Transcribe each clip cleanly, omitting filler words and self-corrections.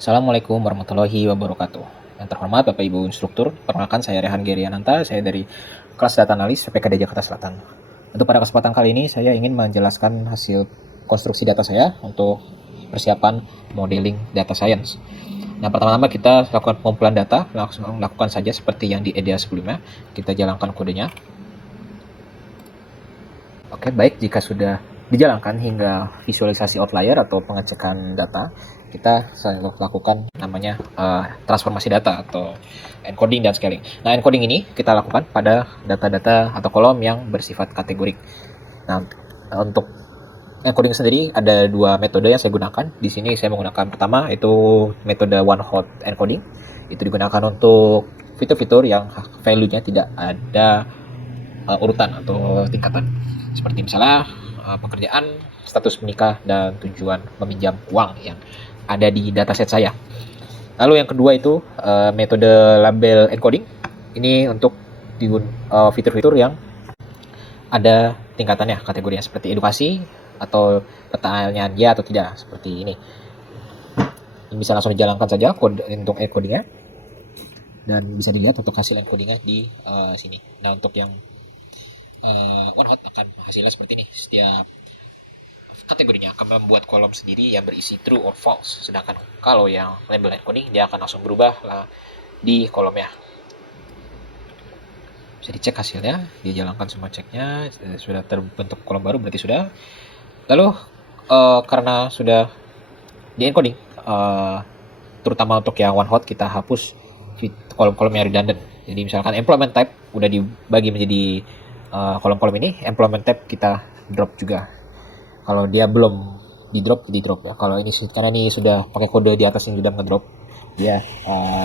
Assalamualaikum warahmatullahi wabarakatuh. Yang terhormat Bapak Ibu Instruktur, perkenalkan saya Rehan Geriananta, saya dari kelas Data Analis PPKD Jakarta Selatan. Untuk pada kesempatan kali ini, saya ingin menjelaskan hasil konstruksi data saya untuk persiapan modeling data science. Nah, pertama-tama kita lakukan pengumpulan data, langsung lakukan saja seperti yang di EDA sebelumnya. Kita jalankan kodenya. Oke, baik, jika sudah dijalankan hingga visualisasi outlier atau pengecekan data, kita lakukan namanya transformasi data atau encoding dan scaling. Nah, encoding ini kita lakukan pada data-data atau kolom yang bersifat kategorik. Nah, untuk encoding sendiri ada dua metode yang saya gunakan. Di sini saya menggunakan pertama itu metode one hot encoding. Itu digunakan untuk fitur-fitur yang value-nya tidak ada urutan atau tingkatan. Seperti misalnya pekerjaan, status menikah, dan tujuan meminjam uang yang ada di dataset saya. Lalu yang kedua itu metode label encoding. Ini untuk fitur-fitur yang ada tingkatannya, kategorinya seperti edukasi atau pertanyaan ya atau tidak, seperti ini. Ini bisa langsung dijalankan saja kode untuk encodingnya, dan bisa dilihat untuk hasil encodingnya di sini. Nah, untuk yang one hot akan hasilnya seperti ini. Setiap kategorinya akan membuat kolom sendiri yang berisi true or false, sedangkan kalau yang label encoding dia akan langsung berubah di kolomnya. Bisa dicek hasilnya, dijalankan semua ceknya, sudah terbentuk kolom baru berarti sudah. Lalu karena sudah di encoding, terutama untuk yang one hot, kita hapus kolom-kolom yang redundant. Jadi misalkan employment type udah dibagi menjadi kolom-kolom ini, employment type kita drop juga. Kalau dia belum di drop ya. Kalau ini karena ini sudah pakai kode di atas yang sudah ngedrop, dia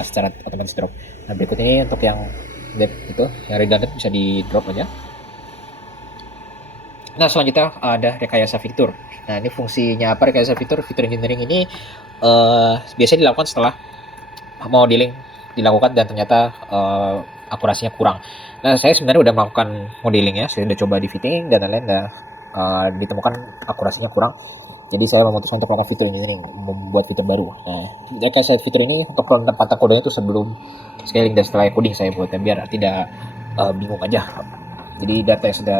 secara otomatis drop. Nah, berikut ini untuk yang itu yang redundant bisa di drop aja. Nah, selanjutnya ada rekayasa fitur. Nah, ini fungsinya apa rekayasa fitur? Fitur engineering ini biasanya dilakukan setelah modeling dilakukan dan ternyata akurasinya kurang. Nah, saya sebenarnya udah melakukan modelingnya, saya udah coba di fitting dan lain-lain, ditemukan akurasinya kurang. Jadi saya memutuskan untuk melakukan fitur engineering, membuat fitur baru. Nah, rekayasa fitur ini untuk penempatan kodenya itu sebelum scaling dan setelah coding saya buatnya biar tidak bingung aja. Jadi data yang sudah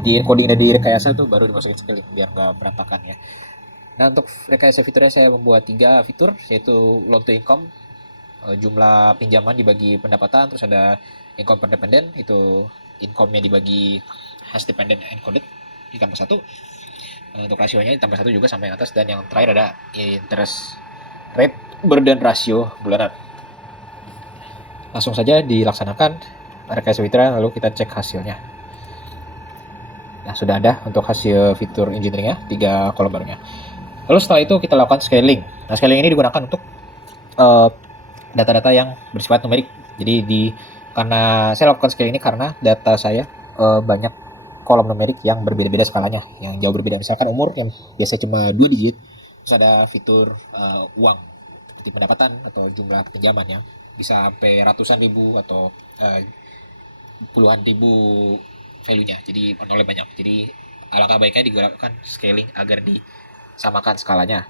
di encoding dan di rekayasa itu baru dimasukin scaling biar nggak berantakan ya. Nah, untuk rekayasa fiturnya saya membuat 3 fitur, yaitu loan to income, jumlah pinjaman dibagi pendapatan, terus ada income per dependent, itu income-nya dibagi has dependent encoded ditambah 1, untuk rasionya ditambah 1 juga sampai atas, dan yang terakhir ada interest rate burden ratio bulanan. Langsung saja dilaksanakan rekayasa fiturnya, lalu kita cek hasilnya. Nah, sudah ada untuk hasil fitur engineeringnya, 3 kolom barunya. Lalu setelah itu kita lakukan scaling. Nah, scaling ini digunakan untuk data-data yang bersifat numerik. Jadi karena saya lakukan scaling ini karena data saya banyak kolom numerik yang berbeda-beda skalanya, yang jauh berbeda. Misalkan umur yang biasanya cuma 2 digit, terus ada fitur uang seperti pendapatan atau jumlah pinjaman yang bisa sampai ratusan ribu atau puluhan ribu value-nya. Jadi nolnya banyak. Jadi alangkah baiknya digunakan scaling agar disamakan skalanya.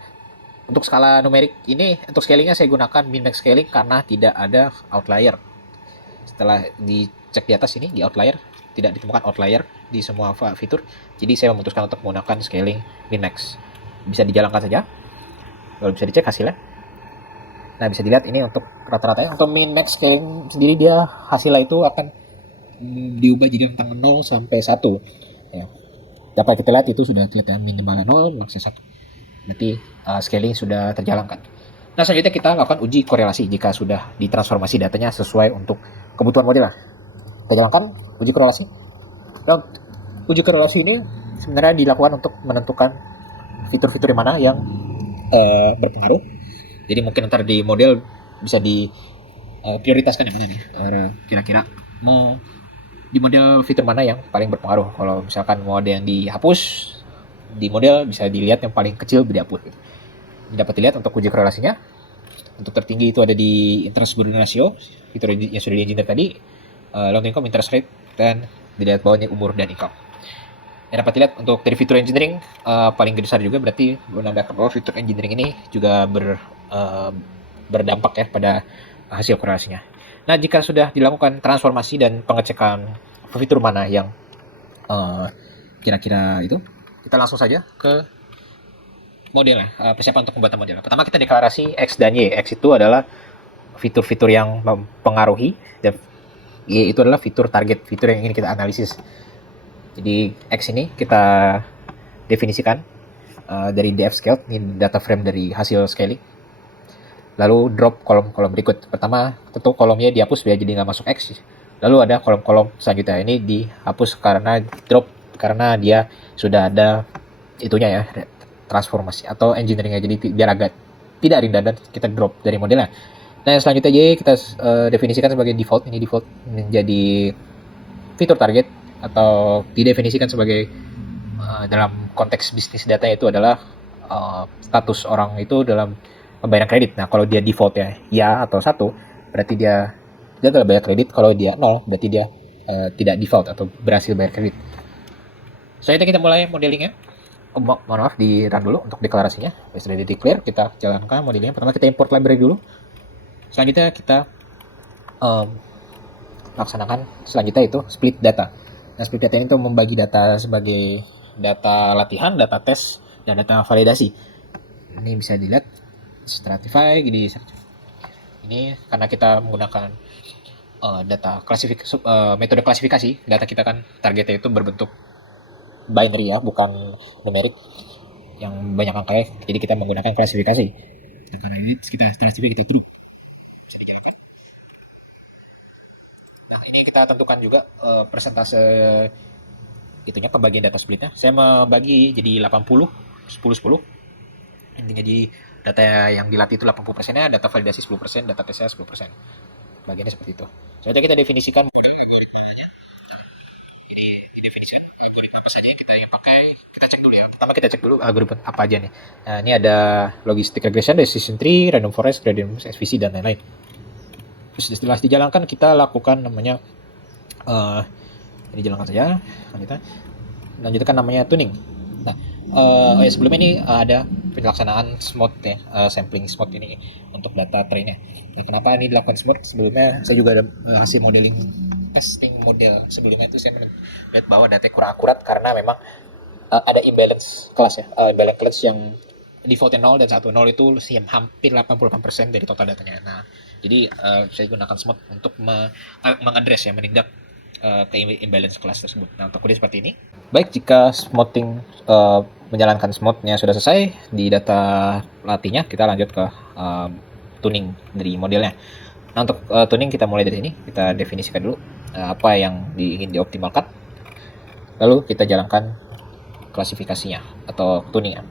Untuk skala numerik ini, untuk scalingnya saya gunakan min max scaling karena tidak ada outlier. Setelah dicek di atas ini, di outlier, tidak ditemukan outlier di semua fitur. Jadi saya memutuskan untuk menggunakan scaling min max. Bisa dijalankan saja, lalu bisa dicek hasilnya. Nah, bisa dilihat ini untuk rata-ratanya. Untuk min max scaling sendiri dia hasilnya itu akan diubah jadi rentang 0 sampai 1. Ya. Dapat kita lihat itu sudah terlihat ya, minimalnya 0, maksnya 1. Berarti scaling sudah terjalankan. Nah, selanjutnya kita lakukan uji korelasi jika sudah ditransformasi datanya sesuai untuk kebutuhan model. Kita jalankan uji korelasi. Nah, uji korelasi ini sebenarnya dilakukan untuk menentukan fitur-fitur yang mana yang berpengaruh. Jadi mungkin ntar di model bisa di prioritaskan yang mana nih, kira-kira mau di model fitur mana yang paling berpengaruh. Kalau misalkan mau ada yang dihapus, di model bisa dilihat yang paling kecil dihapus gitu. Dapat dilihat untuk uji korelasinya. Untuk tertinggi itu ada di interest burden ratio, fitur yang sudah di engineer tadi, loan income, interest rate, dan dilihat bawahnya umur dan income. Ya, dapat dilihat untuk dari fitur engineering paling besar juga berarti menandakan bahwa fitur engineering ini juga berdampak ya pada hasil korelasinya. Nah, jika sudah dilakukan transformasi dan pengecekan fitur mana yang uh, kira-kira itu, kita langsung saja ke modelnya, persiapan untuk pembuatan model. Pertama kita deklarasi X dan Y. X itu adalah fitur-fitur yang mempengaruhi dan Y itu adalah fitur target, fitur yang ingin kita analisis. Jadi X ini kita definisikan dari df scale, ini data frame dari hasil scaling. Lalu drop kolom-kolom berikut. Pertama tentu kolomnya dihapus biar jadi nggak masuk X. Lalu ada kolom-kolom selanjutnya, ini dihapus karena drop karena dia sudah ada itunya ya, transformasi atau engineeringnya, jadi biar agak tidak redundant kita drop dari modelnya. Nah yang selanjutnya Y kita definisikan sebagai default. Ini default menjadi fitur target atau didefinisikan sebagai dalam konteks bisnis data itu adalah status orang itu dalam pembayaran kredit. Nah kalau dia defaultnya ya atau 1 berarti dia gagal bayar kredit. Kalau dia 0 berarti dia tidak default atau berhasil bayar kredit. Selanjutnya kita mulai modelingnya. Mohon maaf di run dulu untuk deklarasinya. Sudah di declare, kita jalankan modelingnya. Pertama kita import library dulu. Selanjutnya kita laksanakan selanjutnya itu split data. Nah split data ini tuh membagi data sebagai data latihan, data tes, dan data validasi. Ini bisa dilihat stratify gini. Ini karena kita menggunakan data klasifikasi, metode klasifikasi. Data kita kan targetnya itu berbentuk binary ya, bukan numerik yang banyak angka ya. Jadi kita menggunakan klasifikasi. Karena ini kita stratifikasi kita true bisa dijalankan. Nah ini kita tentukan juga persentase itunya pembagian data splitnya. Saya membagi jadi 80 10 10. Intinya di data yang dilatih itu 80%-nya, data validasi 10%, data tesnya 10%. Bagiannya seperti itu. Selanjutnya kita definisikan algoritma apa saja yang kita yang pakai. Kita cek dulu ya. Pertama kita cek dulu algoritma apa aja nih. Nah, ini ada logistic regression, decision tree, random forest, gradient SVC, dan lain-lain. Terus setelah dijalankan kita lakukan namanya ini jalankan saja. Lanjutkan namanya tuning. Nah, sebelumnya ini ada pelaksanaan smooth ya, sampling smooth ini untuk data trainnya. Nah, kenapa ini dilakukan smooth? Sebelumnya saya juga ada hasil modeling testing model sebelumnya itu saya melihat bahwa data kurang akurat karena memang ada imbalance kelas ya, imbalance kelas yang defaultnya 0 dan 1. 0 itu hampir 88% dari total datanya. Nah, jadi saya gunakan smooth untuk mengadres ya, menindak ke imbalance kelas tersebut. Nah, untuk kode seperti ini. Baik, jika smoothing menjalankan smoothnya sudah selesai di data latihnya, kita lanjut ke tuning dari modelnya. Nah, untuk tuning kita mulai dari sini, kita definisikan dulu apa yang ingin dioptimalkan. Lalu kita jalankan klasifikasinya atau tuningnya.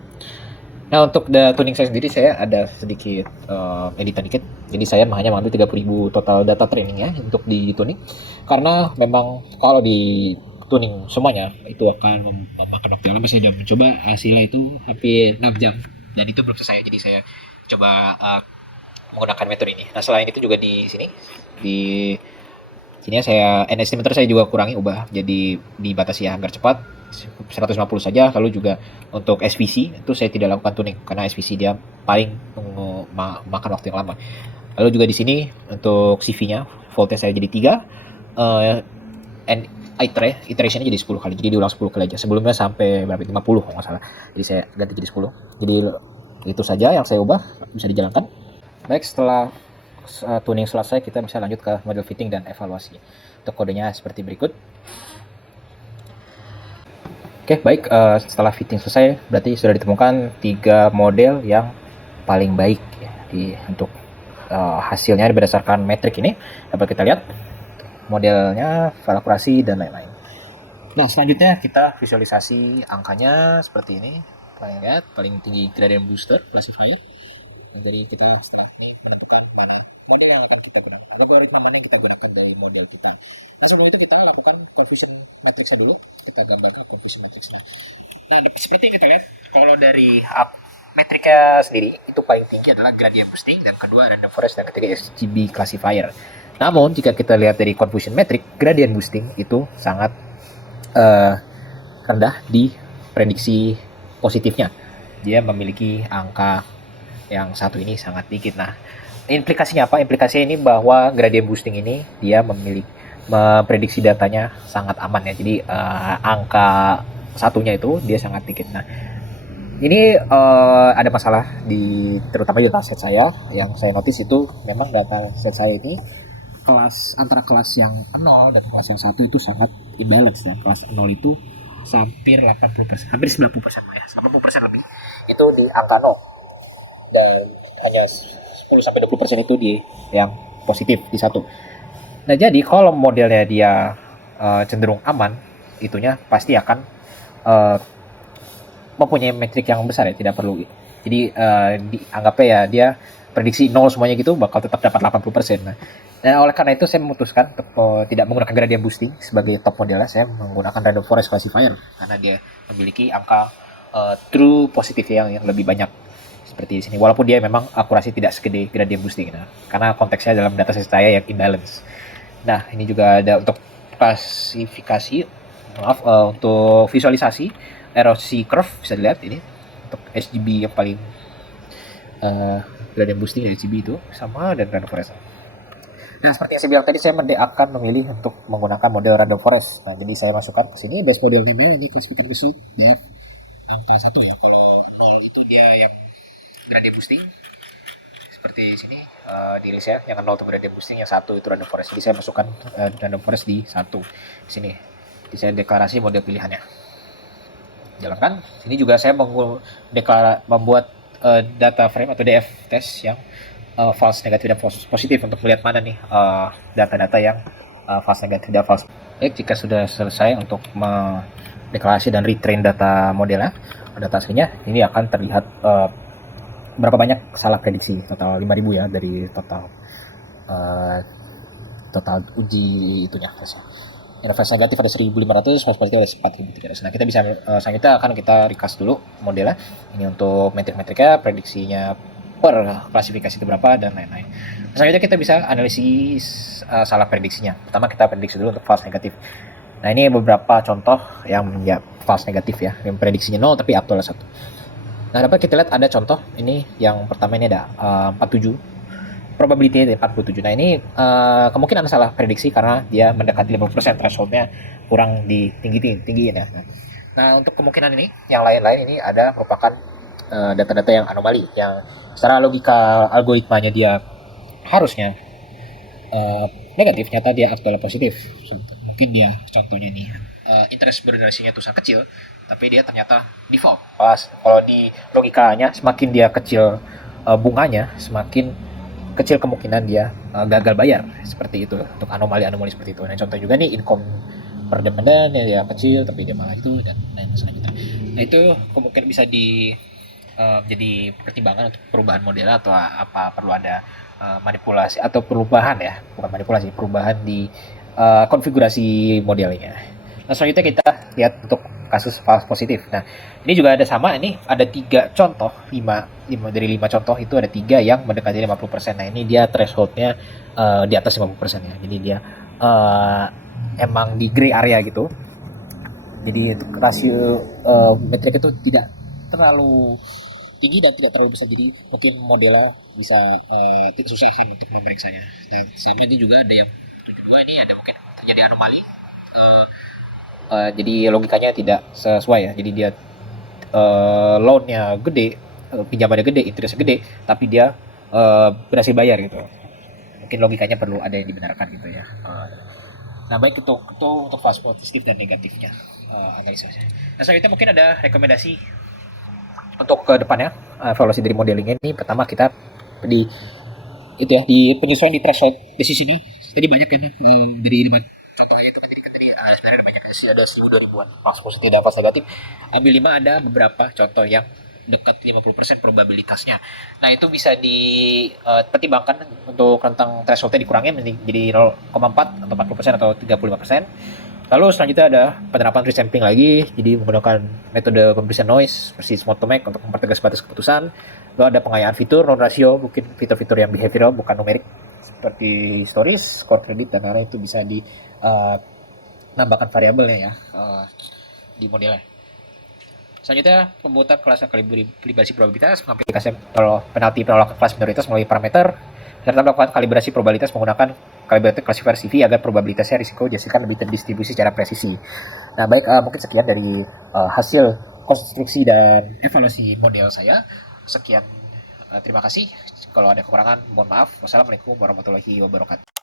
Nah, untuk tuning saya sendiri, saya ada sedikit editan dikit. Jadi saya hanya mengambil 30.000 total data training ya untuk di tuning. Karena memang kalau di tuning semuanya itu akan memakan waktu yang lama. Saya sudah mencoba, hasilnya itu hampir 6 jam. Dan itu belum selesai. Jadi saya coba menggunakan metode ini. Nah, selain itu juga di sini, di sini saya estimator saya juga kurangi, ubah jadi dibatasi ya agar cepat 150 saja. Lalu juga untuk SVC itu saya tidak lakukan tuning karena SVC dia paling makan waktu yang lama. Lalu juga di sini untuk CV-nya voltnya saya jadi 3 and iterationnya jadi 10 kali, jadi diulang 10 kali aja. Sebelumnya sampai berapa, 50 kalau nggak salah, jadi saya ganti jadi 10. Jadi itu saja yang saya ubah, bisa dijalankan. Baik, setelah tuning selesai, kita bisa lanjut ke model fitting dan evaluasi. Untuk kodenya seperti berikut. Oke, baik, setelah fitting selesai, berarti sudah ditemukan 3 model yang paling baik ya, untuk hasilnya berdasarkan metrik ini. Dapat kita lihat modelnya, akurasi, dan lain-lain. Nah, selanjutnya kita visualisasi angkanya seperti ini. Kalian lihat, paling tinggi gradient booster classifier. Dari kita model yang akan kita gunakan. Ada algoritma mana yang kita gunakan dari model kita. Nah, sebelum itu kita lakukan confusion matrix dulu. Kita gambarkan confusion matrix. Nah, seperti kita lihat, kalau dari metriknya sendiri itu paling tinggi adalah gradient boosting, dan kedua random forest, dan ketiga SGB classifier. Namun jika kita lihat dari confusion metric, gradient boosting itu sangat rendah di prediksi positifnya. Dia memiliki angka yang satu ini sangat dikit. Nah, implikasinya apa? Implikasinya ini bahwa gradient boosting ini dia memprediksi datanya sangat aman ya. Jadi angka satunya itu dia sangat dikit. Nah, ini ada masalah terutama di dataset saya. Yang saya notice itu memang dataset saya ini antara kelas yang 0 dan kelas yang 1 itu sangat imbalance, dan kelas 0 itu hampir 80%, hampir 90% ya, 90% lebih itu di angka 0, dan hanya 10-20% itu di yang positif di satu. Nah, jadi kalau modelnya dia cenderung aman, itunya pasti akan uh, mempunyai metrik yang besar ya, tidak perlu. Jadi dianggapnya ya dia prediksi 0 semuanya gitu bakal tetap dapat 80%. Nah, dan oleh karena itu saya memutuskan untuk tidak menggunakan gradient boosting sebagai top modelnya. Saya menggunakan random forest classifier karena dia memiliki angka true positif yang lebih banyak seperti di sini. Walaupun dia memang akurasi tidak segede gradient boosting. Nah, karena konteksnya dalam dataset saya yang imbalance. Nah, ini juga ada untuk klasifikasi, untuk visualisasi erosi curve bisa dilihat ini untuk SGB yang paling gradient boosting dari SGB itu sama dan random forest. Nah, seperti yang saya bilang tadi, saya akan memilih untuk menggunakan model random forest. Nah, jadi saya masukkan ke sini base model name-nya ini classification result def angka 1 ya. Kalau 0 itu dia yang gradient boosting seperti sini di list ya, yang 0 itu gradient boosting, yang 1 itu random forest. Jadi saya masukkan random forest di 1 di sini. Jadi saya deklarasi model pilihannya. Jalankan. Sini juga saya membuat data frame atau DF test yang false negatif dan false positif untuk melihat mana nih data-data yang false negatif dan false. Jika sudah selesai untuk mendeklarasi dan retrain data modelnya, data aslinya, ini akan terlihat berapa banyak salah prediksi. Total 5.000 ya dari total uji itunya. False negatif ada 1.500, false positif ada 4.300. Nah, kita bisa selanjutnya akan kita recast dulu modelnya. Ini untuk metrik-metriknya, prediksinya per klasifikasi itu berapa, dan lain-lain. Selanjutnya kita bisa analisis salah prediksinya. Pertama kita prediksi dulu untuk false negatif. Nah, ini beberapa contoh yang ya false negatif ya, yang prediksinya 0 tapi aktual 1. Nah, dapat kita lihat ada contoh ini, yang pertama ini ada 47, probability-nya dari 47. Nah, ini kemungkinan salah prediksi karena dia mendekati 50%, threshold-nya kurang tinggiin ya. Nah, untuk kemungkinan ini, yang lain-lain ini ada merupakan data-data yang anomali, yang secara logika algoritmanya dia harusnya negatif, nyata dia aktual positif. Mungkin dia contohnya ini interest berdurasinya itu sangat kecil, tapi dia ternyata default. Kalau di logikanya semakin dia kecil bunganya, semakin kecil kemungkinan dia gagal bayar, seperti itu untuk anomali-anomali seperti itu. Nah, contoh juga nih income per dependen ya, dia kecil tapi dia malah itu, dan lain selanjutnya. Nah, itu kemungkinan bisa jadi pertimbangan untuk perubahan model, atau apa perlu ada manipulasi atau perubahan ya, bukan manipulasi, perubahan di konfigurasi modelnya. Nah, selanjutnya kita lihat untuk kasus false positif. Nah, ini juga ada sama, ini ada 3 contoh, 5 dari 5 contoh itu ada 3 yang mendekati 50%. Nah, ini dia thresholdnya di atas 50% ya. Jadi dia emang di gray area gitu. Jadi untuk rasio metrik itu tidak terlalu tinggi dan tidak terlalu besar, jadi mungkin modelnya bisa kesusahan untuk memeriksanya. Nah, sama ini juga ada yang kedua, ini ada mungkin terjadi anomali, jadi logikanya tidak sesuai ya. Jadi dia loan-nya gede, pinjamannya gede, interestnya gede, tapi dia berhasil bayar gitu. Mungkin logikanya perlu ada yang dibenarkan gitu ya. Nah, baik itu untuk false positif dan negatifnya analisanya. Nah, selanjutnya mungkin ada rekomendasi untuk ke depannya evaluasi dari modeling ini. Pertama kita di penyesuaian di threshold basis ini. Tadi banyak kan dari 5 contohnya itu tadi sebenarnya banyak sih, ada 1.000-2.000-an false positif dan false negatif. Ambil 5, ada beberapa contoh yang dekat 50% probabilitasnya. Nah, itu bisa dipertimbangkan untuk rentang thresholdnya dikurangin jadi 0,4 atau 40% atau 35%. Lalu selanjutnya ada penerapan resampling lagi, jadi menggunakan metode pemberian noise versi small to make untuk mempertegas batas keputusan. Lalu ada pengayaan fitur non rasio, mungkin fitur-fitur yang behavioral bukan numerik seperti stories, score credit dan lain-lain, itu bisa dinambahkan variabelnya ya. di modelnya. Selanjutnya, pembuatan kelas kalibrasi probabilitas, mengaplikasikan penalti penolakan kelas minoritas melalui parameter, serta melakukan kalibrasi probabilitas menggunakan kalibrator classifier CV agar probabilitasnya risiko dihasilkan lebih terdistribusi secara presisi. Nah, baik, mungkin sekian dari hasil konstruksi dan evaluasi model saya. Sekian, terima kasih. Kalau ada kekurangan, mohon maaf. Wassalamualaikum warahmatullahi wabarakatuh.